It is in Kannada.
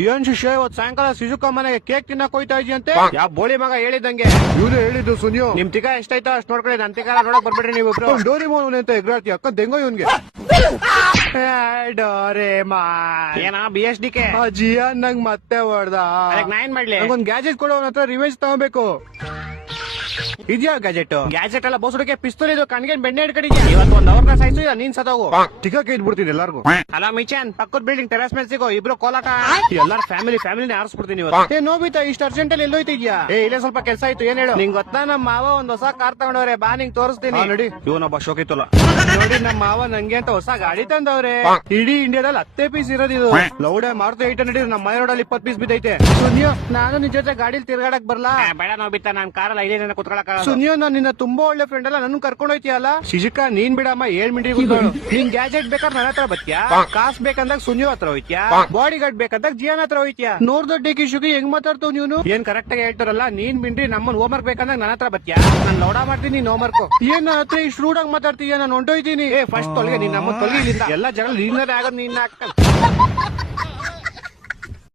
ಏನ್ ಶಿಷ್ಯ ಇವತ್ ಸಾಯಂಕಾಲ ಶಿಜುಕ ಮನೆಗೆ ಕೇಕ್ ತಿನ್ನಕ್ ಹೋಯ್ತಾ ಇದೆಯಂತೆ ಯಾವ ಬೋಳಿ ಮಗ ಹೇಳಿದಂಗೆ ಇವನೇ ಹೇಳಿದ್ದು ಸುನಿಯೋ. ನಿಮ್ ತಿಗ ಎಷ್ಟಾಯ್ತೋ ಅಷ್ಟ್ ನೋಡ್ಕೊಳ್ಳಿ ನನ್ ತಿಗ ನೋಡಕ್ ಬರ್ಬೇಡ್ರಿ ನೀವು ಡೋರಿಮೋನ್ ಅಂತ ಎಗ್ರಾಡ್ತಿ ಅಕ್ಕ ದೆಂಗೋ ಇವನ್ಗೆ. ಡೋರೇಮಾ ಏನ BSDK ಜಿಯಾನ್ ನಂಗ್ ಮತ್ತೆ ಹೊಡ್ದ. ನಾ ಏನ್ ಮಾಡ್ಲಿ? ನಂಗೊಂದ್ ಗ್ಯಾಜೆಟ್ ಕೊಡೋ ಅವನ ಹತ್ರ ರಿವೆಂಜ್ ತಗೋಬೇಕು. ಇದ್ಯಾ ಗ್ಯಾಜೆಟ್ ಗ್ಯಾಜೆಟ್ ಎಲ್ಲ ಬೋಸಡಿಕೆ ಪಿಸ್ತೂಲ್ ಇದು ಕಣ್ಗೆ ಬೆಣ್ಣೆ ಹಿಡ್ಕಡಿದ್ಯಾ ಇವತ್ತು ಒಂದ್ ಅವ್ರನ್ನ ಸಾಯ್ಸು ಇಲ್ಲ ನೀನ್ ಸತ್ತೋಗು. ಟಿಕಾ ಇಟ್ಬಿಡ್ತೀನಿ ಎಲ್ಲಾರ್ಗು. ಅಲ್ಲ ಮಿಚನ್ ಪಕ್ಕದ ಬಿಲ್ಡಿಂಗ್ ಟೆರಸ್ ಮೇಲೆ ಸಿಗೋ ಇಬ್ರು ಕೋಲಾಟ ಎಲ್ಲಾರ ಫ್ಯಾಮಿಲಿನೇ ಆರಿಸ್ಬಿಡ್ತೀನಿ ಇವತ್ತು. ನೋಬಿತಾ ಇಷ್ಟ ಅರ್ಜೆಂಟ್ ಅಲ್ಲಿ ಎಲ್ಲೋಯ್ತಿದ್ಯಾ? ಇಲ್ಲೇ ಸ್ವಲ್ಪ ಕೆಲಸ ಆಯ್ತು ಏನ್ ಹೇಳು. ನಿಂಗ್ ಗೊತ್ತಾ ನಮ್ಮ ಮಾವ ಒಂದ್ ಹೊಸ ಕಾರ್ ತಗೊಂಡವ್ರೆ ಬಾ ನಿಂಗ್ ತೋರಿಸ್ತೀನಿ ನೋಡಿ. ಇವನೊಬ್ಬ ಶೋಕಿತುಲ್ಲ ನೋಡಿ ನಮ್ಮ ಮಾವ ನಂಗೆ ಅಂತ ಹೊಸ ಗಾಡಿ ತಂದವ್ರೆ. ಇಡೀ ಇಂಡಿಯಾದಲ್ಲಿ 10 ಪೀಸ್ ಇರೋದು ಇದು. ಲೌಡೆ ಮಾರುತಿ 800 ನಮ್ಮ ಮನೆ ರೋಡಲ್ಲಿ 20 ಪೀಸ್ ಬಿದ್ದೈತೆ. ಸುನಿಯೋ ನಾನು ನಿನ್ ಜೊತೆ ಗಾಡಿಲಿ ತಿರ್ಗಾಡಕ್ ಬರ್ಲಾ? ಬೇಡ ನೋಬಿತಾ ನಾನ್ ಕಾರಲ್ಲಿ ಐದೇ ಕುತ್ಕೊಳಕ. ಸುನಿಯೋ ನಾನ್ ನಿನ್ನ ತುಂಬಾ ಒಳ್ಳೆ ಫ್ರೆಂಡ್ ಅಲ್ಲ ನನ್ ಕರ್ಕೊಂಡು ಹೋಯ್ತಿಯಲ್ಲ. ಶಿಶಿಕಾ ನೀನ್ ಬಿಡಮ್ಮ 7 ಮಿನಿಟ್ ನೀನ್ ಗ್ಯಾಜೆಟ್ ಬೇಕಾದ್ರೆ ನನ್ನ ಹತ್ರ ಬತ್ತೀಯಾ? ಕಾಸ್ ಬೇಕಂದಾಗ ಸುನಿಯೋ ಹತ್ರ ಹೋಯ್ತಿಯಾ? ಬಾಡಿ ಗಾರ್ಡ್ ಬೇಕಂದಾಗ ಜಿಯಾನ್ ಹತ್ರ ಹೋಯ್ತಿಯಾ? ನೋಡ್ದೊಡ್ಡ ಕಿಶುಗಿ ಹೆಂಗ್ ಮಾತಾಡ್ತಾವ್ ನೀನು? ಏನ್ ಕರೆಕ್ಟ್ ಆಗಿ ಹೇಳ್ತಾರಲ್ಲ ನೀನ್ ಬಿಂಡ್ರಿ ನಮ್ಮನ್ ಹೋಮ್ ವರ್ಕ್ ಬೇಕಂದಾಗ ನನ್ನ ಹತ್ರ ಬತ್ತೀಯಾ? ನಾನ್ ಲೌಡ ಮಾಡ್ತೀನಿ ನೀನ್ ಹೋಮ್ ವರ್ಕ್. ಏನ್ ನನ್ನ ಹತ್ರ ಇಷ್ಟು ರೂಢಾಗಿ ಮಾತಾಡ್ತೀಯ? ನಾನು ಹೊಂಟೋಯ್ತೀನಿ. ಫಸ್ಟ್ ತೊಲಗೆ ನೀನ್ ನಮ್ಮ ತೊಲಗಿ ಇಲ್ಲಿಂದ ಎಲ್ಲ ಜಗಳ ನಿನ್ನದೇ ಆಗೋದು ನಿನ್ನ